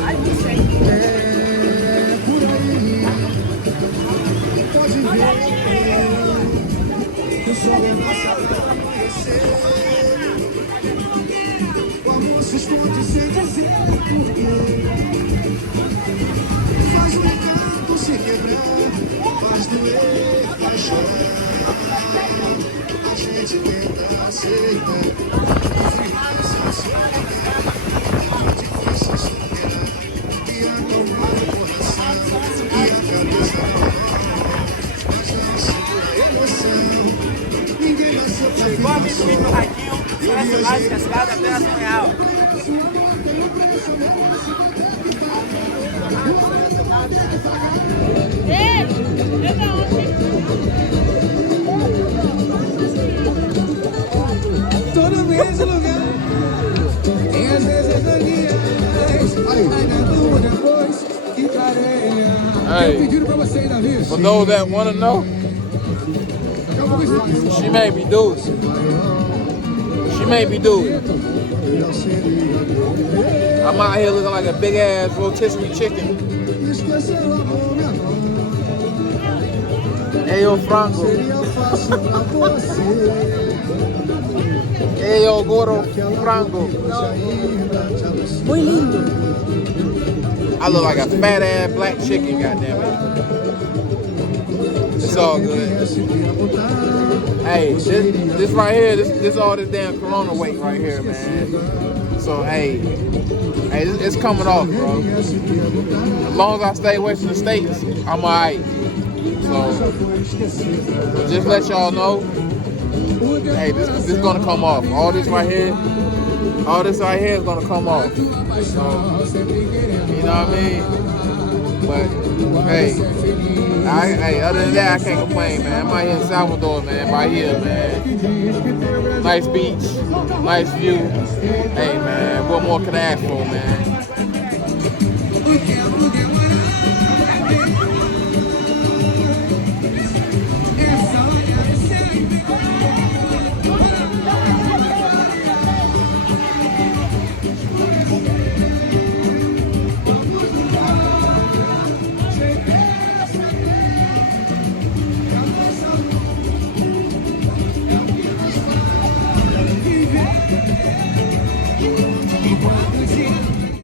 Ai, não sei. É por aí. Pode ver. O sol é nossa amanhecer. O amor se esconde sem dizer porquê. Faz o encanto se quebrar, faz doer, faz chorar. A gente tenta aceitar. Difícil superar e acalmar o coração e a cabeça. Mas não segura a emoção. Ninguém vai sofrer. Igual amendoim no radinho, selecionado, cascada, apenas R$1. Todo mesmo lugar. Tem às vezes aliás. Aí depois que clareia. Hey, Pediram pra você ir, Davi. for those that want to know, she made me do it. She made me do it. I'm out here looking like a big ass rotisserie chicken. Hey yo, frango. Hey yo, gordo frango. Muy lindo. I look like a fat ass black chicken, goddammit. It's all good. Hey, this right here, this all this damn Corona weight right here, man. So hey, it's coming off, bro. As long as I stay away from the States, I'm alright. So just let y'all know, hey, this gonna come off. All this right here is gonna come off. So, you know what I mean? But hey, other than that, I can't complain, man. I'm out here in Salvador, man, Bahia, man. Nice beach, nice view. Hey, man, what more can I ask for, man?